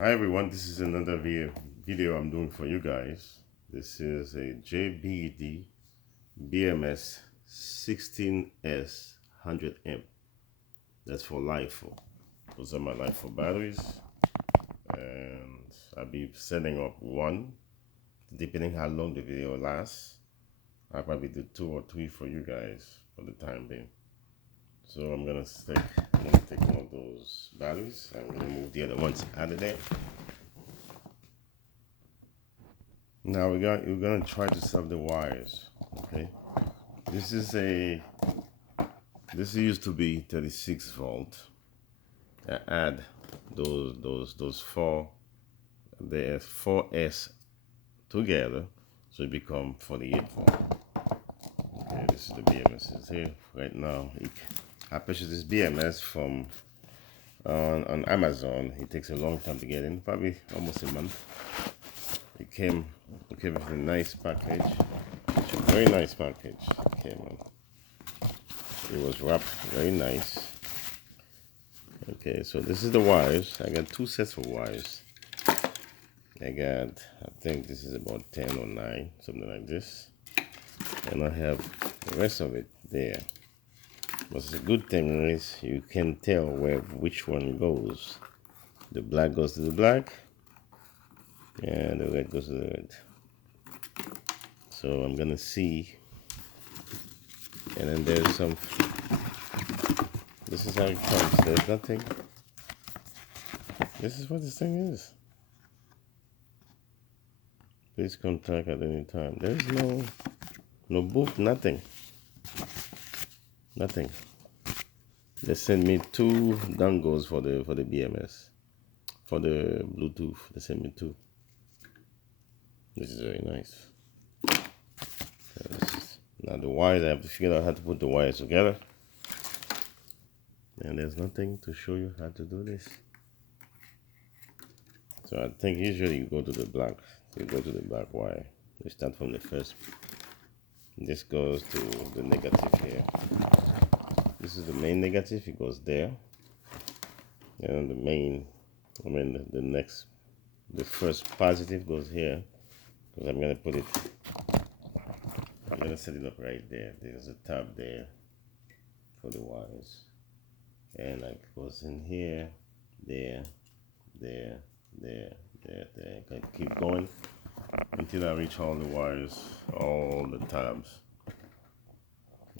Hi everyone, this is another video I'm doing for you guys. This is a JBD BMS 16S 100 amp. That's for Lifepo. Those are my Lifepo batteries, and I'll be setting up one depending how long the video lasts. I'll probably do 2 or 3 for you guys for the time being. So I'm gonna take one of those batteries. I'm gonna move the other ones out of there. Now we're gonna try to sub the wires. Okay, this used to be 36 volt. I add those four, the 4S together, so it become 48 volt. Okay, this is the BMS is here right now. I purchased this BMS from on Amazon. It takes a long time to get in, probably almost a month. It came with a nice package, very nice package. It was wrapped very nice. Okay, so this is the wires. I got 2 sets of wires. I think this is about 10 or 9, something like this. And I have the rest of it there. But the good thing is you can tell which one goes. The black goes to the black, and the red goes to the red. So I'm gonna see. And then there's some. This is how it comes. There's nothing. This is what this thing is. Please contact at any time. There's no book, nothing. Nothing. They sent me 2 dongles for the BMS. For the Bluetooth. They sent me 2. This is very nice. Now the wires, I have to figure out how to put the wires together. And there's nothing to show you how to do this. So I think usually you go to the black. You go to the black wire. You start from the first. This goes to the negative here. This is the main negative. It goes there. And the first positive goes here. Because I'm gonna set it up right there. There's a tab there for the wires. And it goes in here, there. I can keep going until I reach all the wires, all the tabs.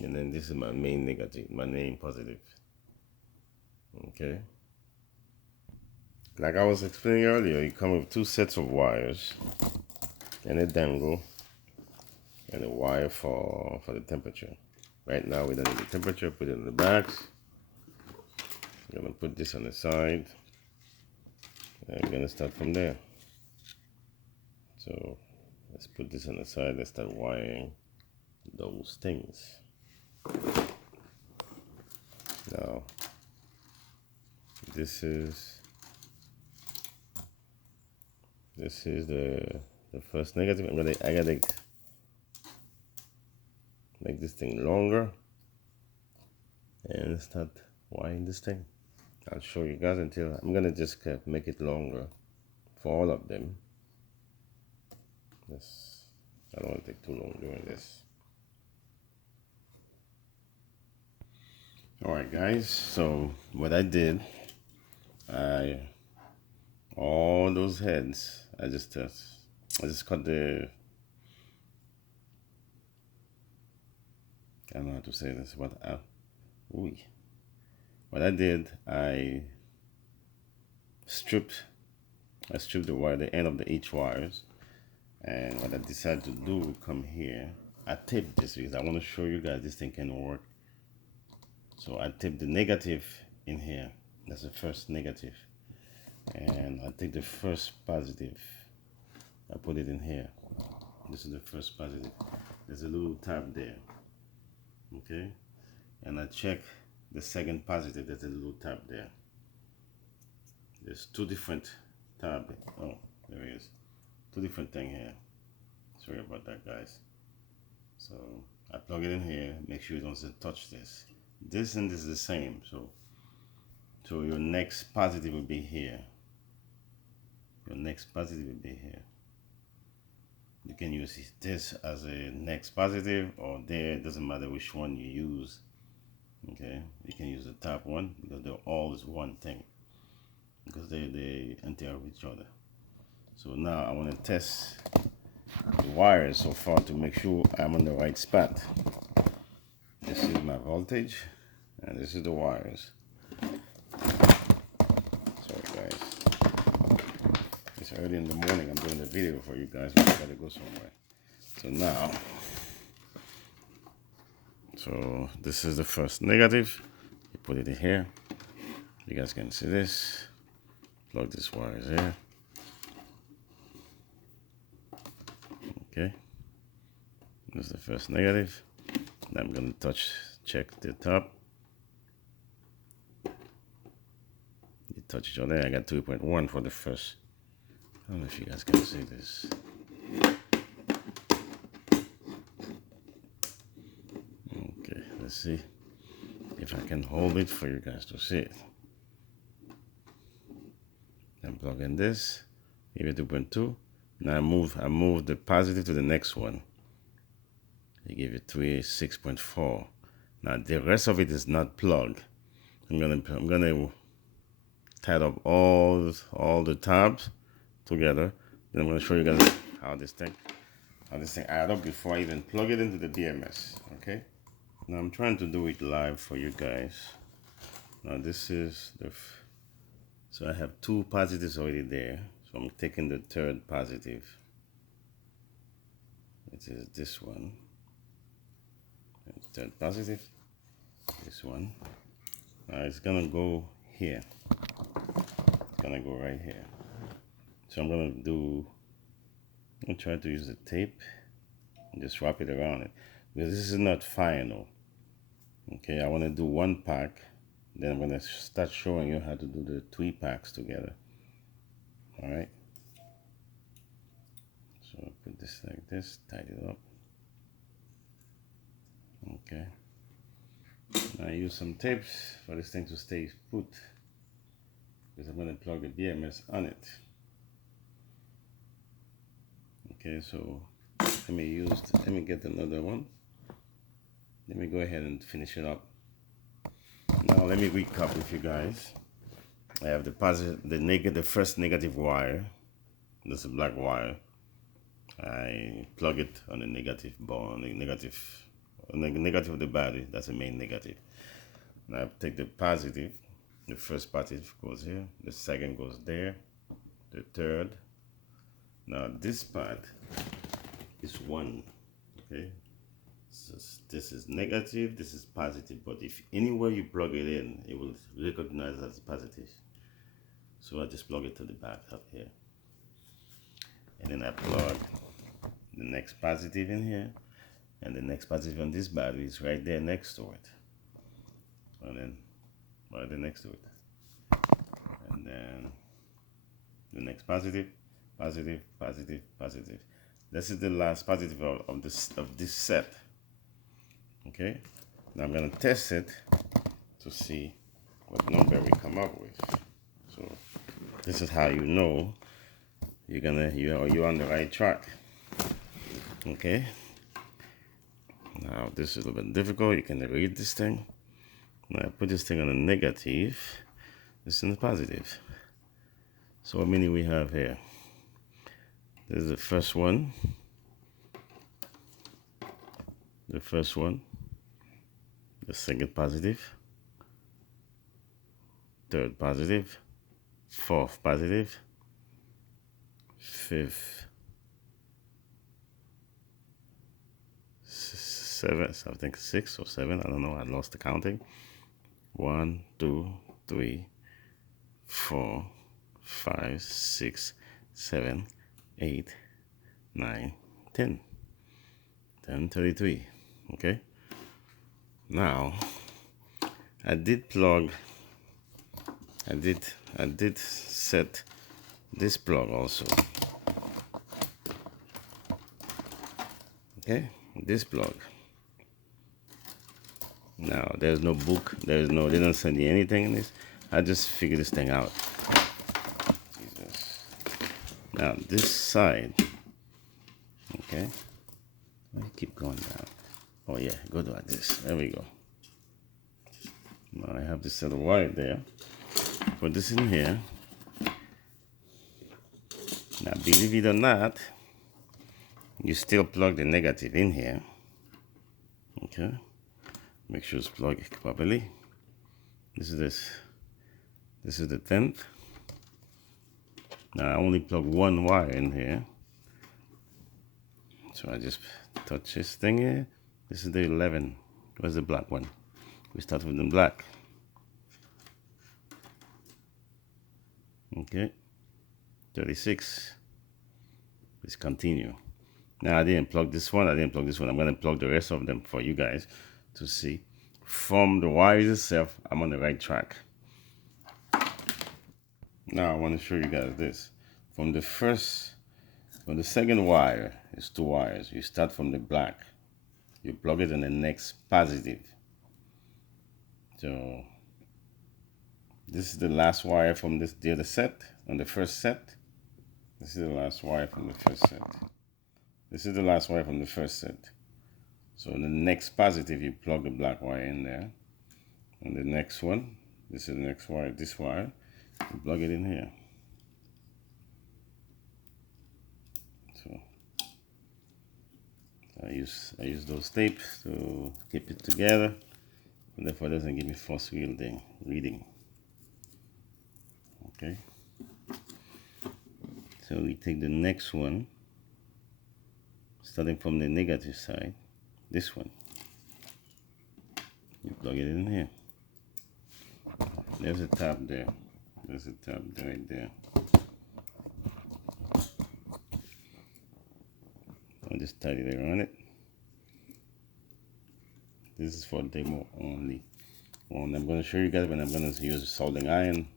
And then this is my main negative, my main positive. Okay. Like I was explaining earlier, you come with 2 sets of wires and a dangle and a wire for the temperature. Right now we don't need the temperature, put it in the box. I'm gonna put this on the side. I'm gonna start from there. So let's put this on the side. Let's start wiring those things. Now this is the first negative. I gotta make this thing longer and start wiring this thing. I'll show you guys until I'm gonna just make it longer for all of them. I don't want to take too long doing this. Alright guys, so what I did, all those heads, I just cut the, I don't know how to say this, but what I did, I stripped the wire, the end of each wires. And what I decided to do, come here, I taped this because I want to show you guys this thing can work. So I taped the negative in here. That's the first negative. And I take the first positive. I put it in here. This is the first positive. There's a little tab there. Okay? And I check the second positive. There's a little tab there. There's 2 different tabs. Oh, there it is. 2 different things here. Sorry about that, guys. So I plug it in here. Make sure you don't touch this. This and this is the same. So your next positive will be here. your next positive will be here. You can use this as a next positive, or there, it doesn't matter which one you use. Okay, you can use the top one because they're all is one thing, because they interact with each other. So now I want to test the wires so far to make sure I'm on the right spot. This is my voltage, and this is the wires. Sorry guys, it's early in the morning. I'm doing the video for you guys, but I gotta go somewhere. So now, so this is the first negative. You put it in here. You guys can see this. Plug this wires here. Okay, this is the first negative. Now I'm gonna check the top. You touch each other. I got 3.1 for the first. I don't know if you guys can see this. Okay, let's see if I can hold it for you guys to see it. I'm plugging this. Give it 2.2. Now I move the positive to the next one. I give it 6.4. Now the rest of it is not plugged. I'm gonna tied up all the tabs together. Then I'm gonna show you guys how this thing add up before I even plug it into the BMS. Okay. Now I'm trying to do it live for you guys. Now this is so I have 2 positives already there. So I'm taking the third positive. It is this one. And third positive. This one. Now it's gonna go here. It's gonna go right here. So I'm gonna try to use the tape and just wrap it around it, because this is not final. Okay, I want to do 1 pack, then I'm gonna start showing you how to do the 3 packs together. All right. So I put this like this, tighten it up. Okay. Now I use some tapes for this thing to stay put, because I'm going to plug the BMS on it. Okay, so let me get another one. Let me go ahead and finish it up. Now let me recap with you guys. I have the first negative wire. This is a black wire. I plug it on the negative bar, negative of the battery. That's the main negative. Now I take the positive. The first positive goes here. The second goes there. The third. Now this part is 1. Okay. So this is negative. This is positive. But if anywhere you plug it in, it will recognize as positive. So I just plug it to the back up here. And then I plug the next positive in here, and the next positive on this battery is right there next to it, and then right there next to it, and then the next positive. This is the last positive of this set. Okay, now I'm gonna test it to see what number we come up with. So this is how you know you're on the right track. Okay, now this is a little bit difficult. You can read this thing. Now I put this thing on a negative, this is on the positive. So how many we have here? This is the first one, the second positive, third positive, fourth positive, fifth, 7th, I think 6 or 7, I don't know, I lost the counting. 1, 2, 3, 4, 5, 6, 7, 8, 9, 10. 1033. Okay. Now I did set this plug also. Okay, this plug. Now there's no book, they didn't send you anything in this. I just figured this thing out. Jesus. Now this side, okay, I keep going down. Oh yeah, go like this. There we go. Now I have this set of wire there. Put this in here. Now believe it or not, you still plug the negative in here. Okay, make sure it's plugged properly. This is the Temp. Now I only plug one wire in here, so I just touch this thing here. This is the 11. Where's the black one? We start with the black. Okay, 36. Let's continue. Now I didn't plug this one. I didn't plug this one. I'm gonna plug the rest of them for you guys to see. From the wires itself, I'm on the right track. Now I want to show you guys this. From the second wire, it's 2 wires. You start from the black. You plug it in the next positive. So this is the last wire from the other set, on the first set. This is the last wire from the first set. This is the last wire from the first set. So in the next positive, you plug the black wire in there. And the next one, this is the next wire, this wire, you plug it in here. So I use those tapes to keep it together, and therefore it doesn't give me false reading. Okay. So we take the next one, starting from the negative side, this one. You plug it in here. There's a tab there. There's a tab right there. I'll just tidy it around it. This is for demo only. And I'm going to show you guys when I'm going to use a soldering iron.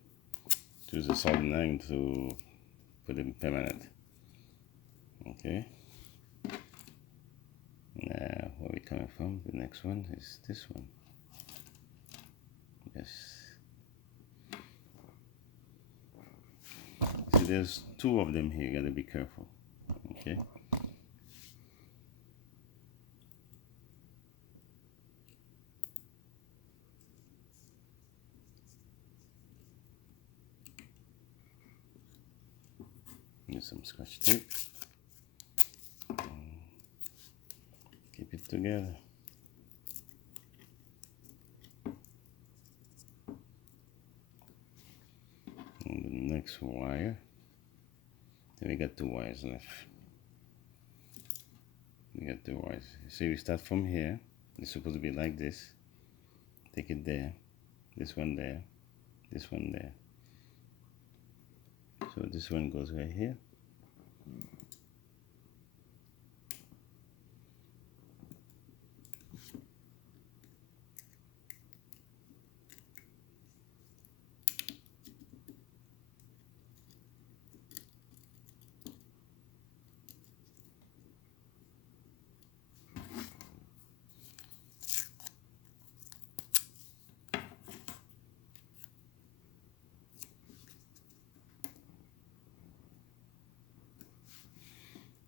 Use a soldering iron to put it permanent. Okay. Now, where we coming from? The next one is this one. Yes. See, there's 2 of them here. You gotta be careful. Okay. Use some Scotch tape. Keep it together. And the next wire. Then we got 2 wires left. We got 2 wires. So we start from here. It's supposed to be like this. Take it there. This one there. This one there. So this one goes right here.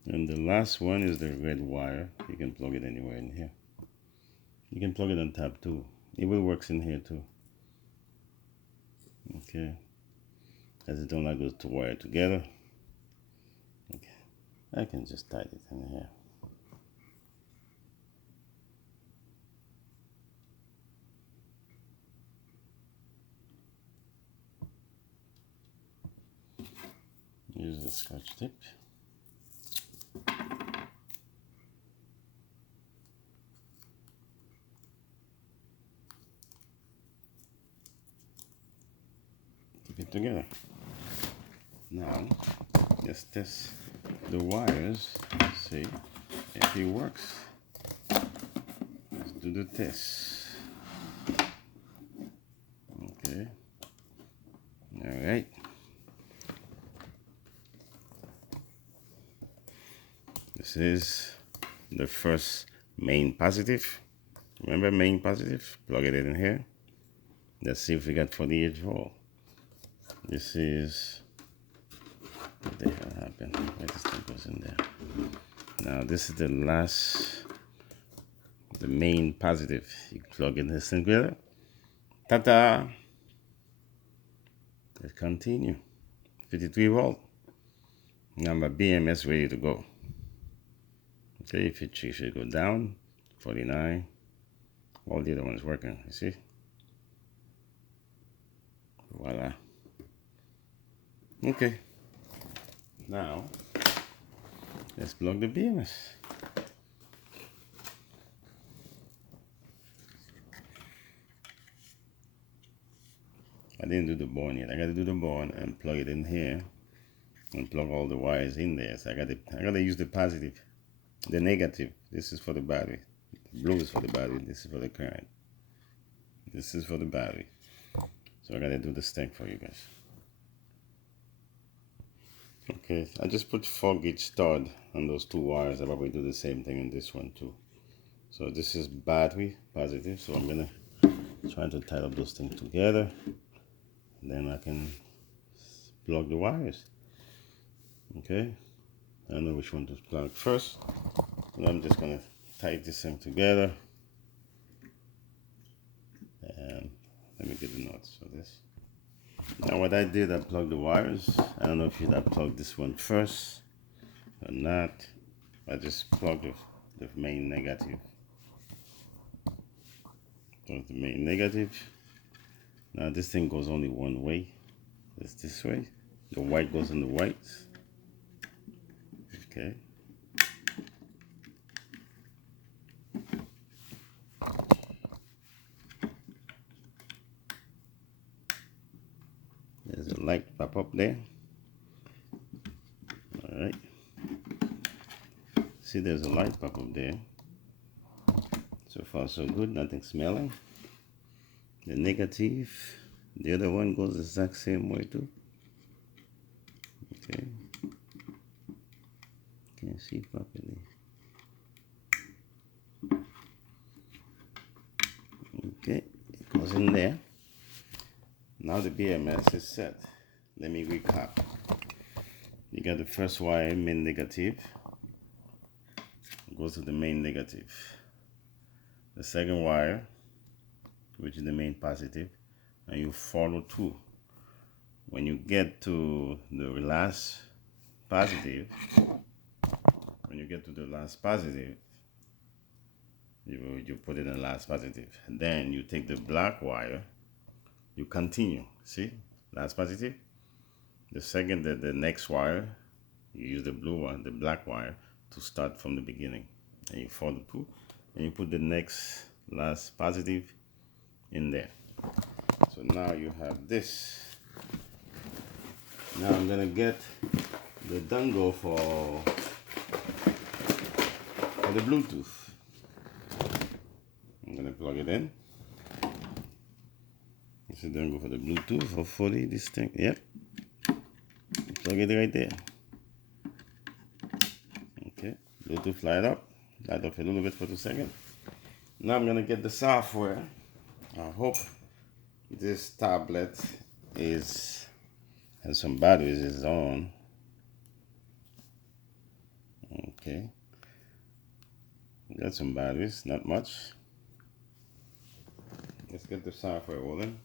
And the last one is the red wire. You can plug it anywhere in here. You can plug it on tab too. It will work in here too. Okay. As it don't like those 2 wires together. Okay. I can just tie it in here. Use the Scotch tape. Keep it together. Now, let's test the wires. See if it works. Let's do the test. Okay. All right. This is the first main positive. Remember main positive? Plug it in here. Let's see if we got 48 volt. This is What the hell happened? Why this thing goes in there? Now this is the last, the main positive. You plug in this thing together. Ta-da! Let's continue. 53 volt. Now my BMS ready to go. Okay, if it should go down, 49. All the other ones working, you see? Voila. Okay. Now, let's plug the BMS. I didn't do the board yet. I gotta do the board and plug it in here and plug all the wires in there. So I gotta use the positive, the negative. This is for the battery. The blue is for the battery. This is for the current. This is for the battery. So I gotta do the stack for you guys. Okay, I just put 4-gauge stud on those two wires. I probably do the same thing in this one too. So this is battery positive. So I'm gonna try to tie up those things together. Then I can plug the wires. Okay, I don't know which one to plug first. So I'm just gonna tie this thing together. And let me get the nuts for this. Now what I did, I plugged the wires. I don't know if I plugged this one first or not. I just plugged the main negative. Plug the main negative. Now this thing goes only one way. It's this way. The white goes in the white. Okay. There's a light pop up there. Alright. See, there's a light pop up there. So far so good, nothing smelling. The negative, the other one goes the exact same way too. Okay. Can't see properly. Okay, it goes in there. Now the BMS is set. Let me recap. You got the first wire, main negative. It goes to the main negative. The second wire, which is the main positive, and you follow through. When you get to the last positive, you put it in the last positive. And then you take the black wire, you continue. See, last positive. The second, the next wire, you use the blue one, the black wire, to start from the beginning, and you follow through, and you put the next last positive in there. So now you have this. Now I'm gonna get the dongle for the Bluetooth. I'm gonna plug it in. This is the dongle for the Bluetooth. Hopefully this thing, yep. Plug it right there. Okay, Bluetooth light up a little bit for 2 seconds. Now I'm gonna get the software. I hope this tablet has some batteries is on. Okay, got some batteries, not much. Let's get the software rolling.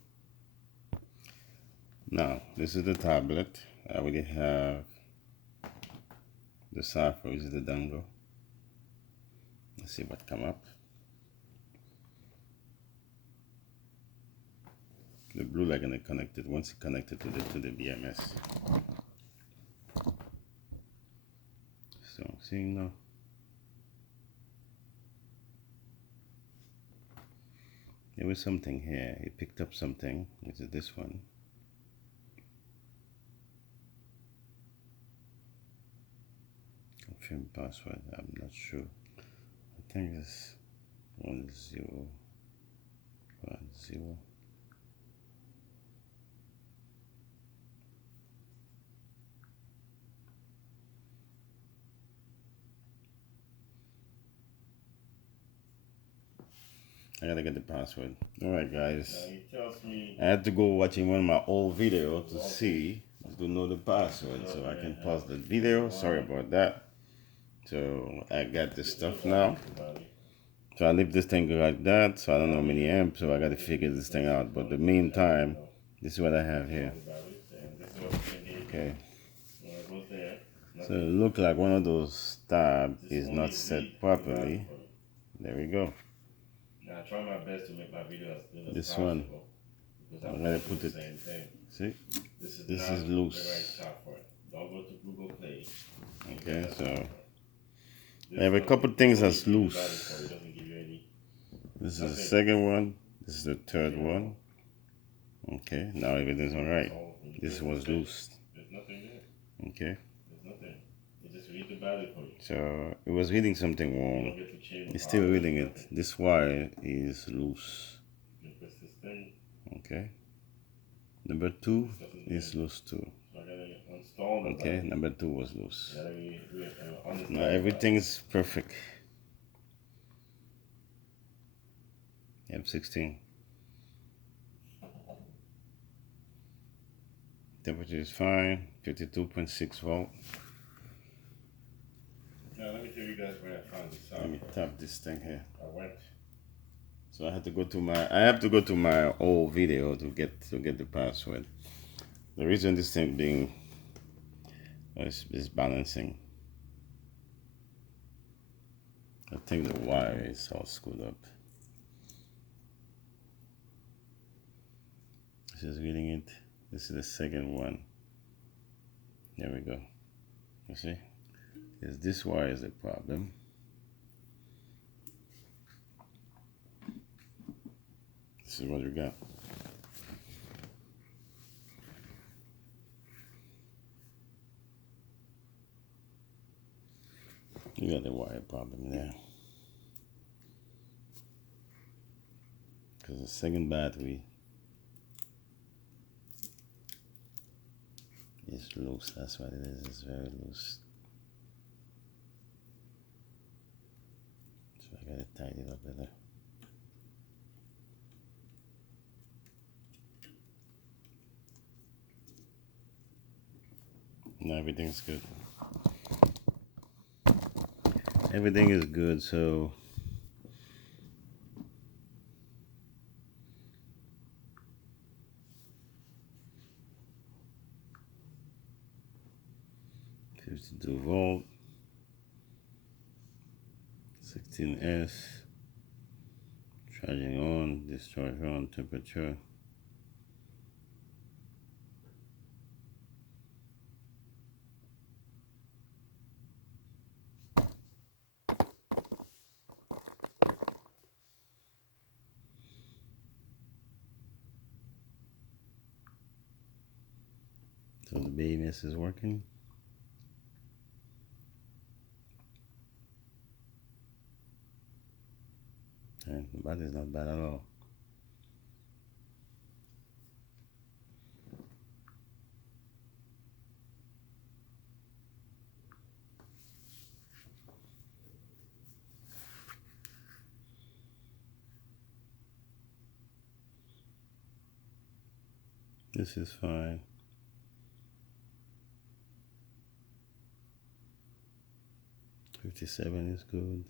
Now this is the tablet. I already have the software. This is the dongle. Let's see what come up. The blue light gonna connect it once it connected to the BMS. So I'm seeing now. There was something here. It picked up something. Which is this one. Confirm password. I'm not sure. I think it's 1010. I gotta get the password. Alright guys, I had to go watching one of my old videos to see to know the password, so I can pause the video. Sorry about that. So I got this stuff now. So I leave this thing like that. So I don't know how many amps, so I got to figure this thing out. But the meantime, this is what I have here. Okay. So it looks like one of those tabs is not set properly. There we go. Now I try my best to make my video as good as this possible. one, I'm gonna put it. See, this is loose. The right for it. Don't go to Google Play. Okay, so I have a couple things that's loose. This is the second one. This is the third one. Okay, now everything's all right. This was loose. Okay. So it was reading something wrong. It's still reading it. This wire is loose. Okay. Number 2 is loose too. Okay, number 2 was loose. Now everything is perfect. M16. Temperature is fine. 52.6 volt. Now let me show you guys where I found this out. Let me tap this thing here. So I have to go to my old video to get the password. The reason this thing being is balancing. I think the wire is all screwed up. This is reading it. This is the second one. There we go. You see? This wire is the problem. This is what we got. You got the wire problem there. Because the second battery is loose. That's what it is. It's very loose. So I gotta tighten it up better. Now everything's good. Everything is good, so .52 volt, 16S, charging on, discharge on, temperature. So the BMS is working. And the battery is not bad at all. This is fine. .57 is good.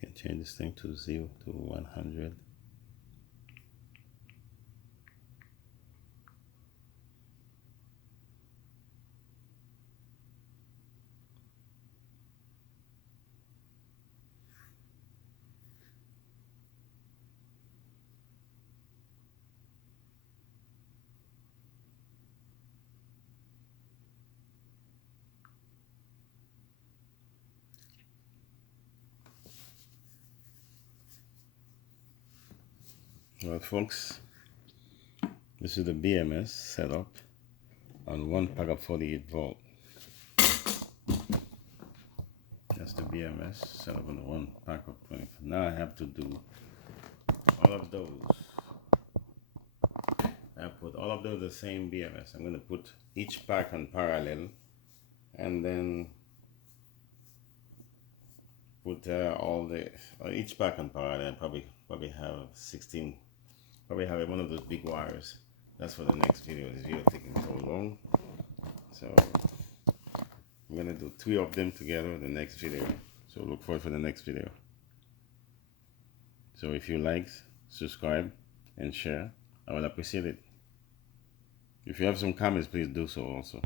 Can change this thing to 0 to 100. Well, folks, this is the BMS setup on one pack of 48 volt. That's the BMS setup on one pack of 20. Now I have to do all of those. I put all of those the same BMS. I'm going to put each pack on parallel and then put all the each pack on power, and probably have 16, probably have one of those big wires. That's for the next video. This video taking so long, so I'm gonna do 3 of them together in the next video. So look forward for the next video. So if you like, subscribe and share, I would appreciate it. If you have some comments, please do so also.